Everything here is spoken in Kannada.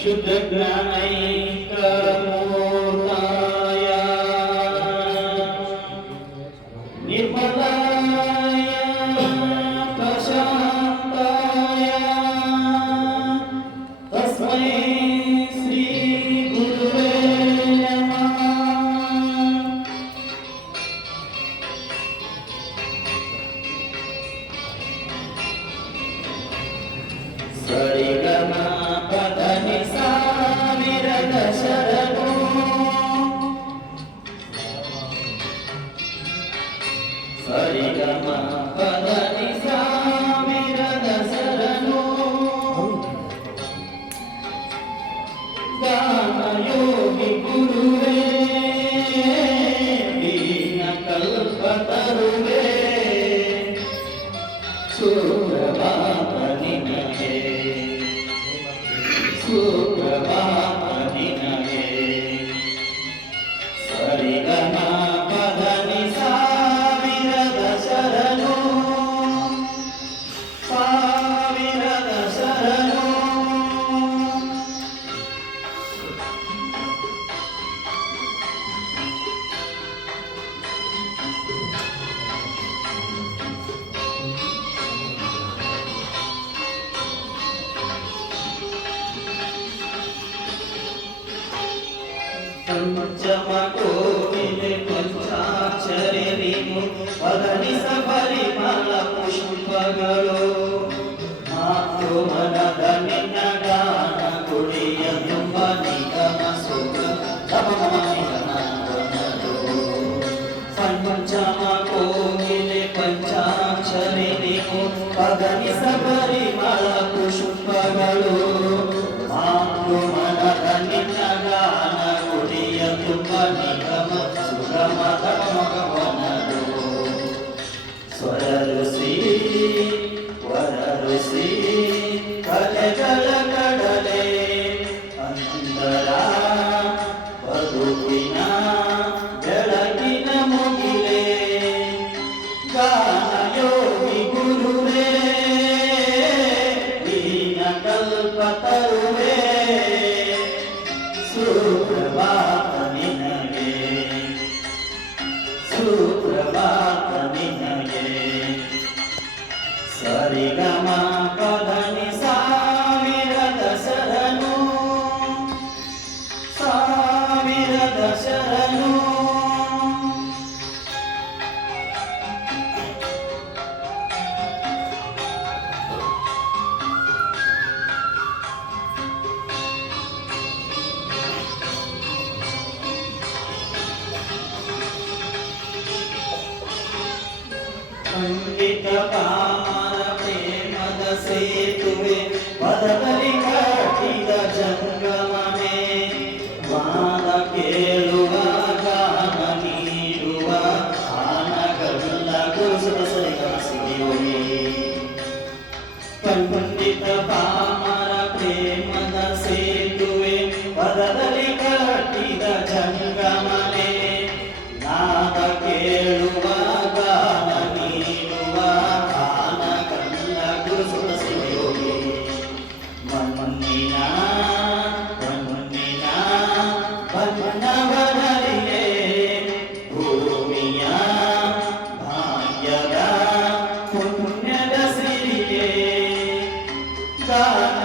शुद्ध ज्ञानैकमूर्ताय निर्मलाय प्रशान्ताय तस्मै श्री गुरुवे नमः। सरिगमा पदनि सा विरद शरणो सरिगमा पदनि सा विरद शरणो ज्ञानयोगी गुरुवे दीनकल्पतरुवे सुप्रभात निनगे सुप्रभात निनगे सरिगमा पदनि सा विरद शरणो सा विरद शरणो पंचमकोविले पंचाक्षरे नीनु पदनि ಸ ಪರಿಮಳ ಪುಷ್ಪಗಳು ಮಾತು ಮನದ ನಿನ್ನ ಗಾನ ಗುಡಿಯ ತುಂಬ ನಿಗಮ ಸುಖ पंचमकोविले पंचाक्षरे नीನು पदनि ಸ ಪರಿಮಳ ಪುಷ್ಪಗಳು ಮಾತು ಮನದ ನಿನ್ನ ಗಾನ ಗುಡಿಯ ತುಂಬ ನಿಗಮ ಸುಗಮ ಧರ್ಮಗಮನರು ಸ್ವರರು ಶ್ರೀ ವರರು ಶ್ರೀ ಕಲೆಗಳ ಕಡಲೆ ಅಂತರ ಬದುಕಿನ ಬೆಳಗಿನ ಮುಗಿಲೆ ಗಾನಯೋಗಿ ಗುರುವೇ ದೀನ ಕಲ್ಪತರುವೇ ಸುಪ್ರಭಾತ ನಿನಗೆ ಸುಪ್ರಭಾತ ನಿನಗೆ ಸರಿಗಮ ಪದನಿ ಸ ವಿರದ ಶರಣೋ ಸ ವಿರದ ಶರಣೋ पंडित पामर प्रेमद सेतुवे पदದಲ್ಲಿ ಕಟ್ಟಿದ ಜಂಗಮನೆ ವಾದ ಕೇಳುವ ಗಾನ ನೀಡುವ ಆನಗಲ್ಲ ಗುರುಸುತ ಸರಿಗಮ ಸಿರಿಯೋಗಿ पंडित पामर प्रेमದ ಸೇತುವೆ ಪದದಲ್ಲಿ ಕಟ್ಟಿದ ಜಂಗಮನೆ ನಾದ ಕೇಳುವ ಗಾನ ನೀಡುವ ಆನಗಲ್ಲ ಗುರುಸುತ ಸಿರಿಯೋಗಿ ಮನ್ನಿನ ಬಣ್ಣವರಲಿಲೆ ಭೂಮಿಯ ಭಾಗ್ಯದ ಪುಣ್ಯದ ಸಿರಿಗೆ ಗಾನ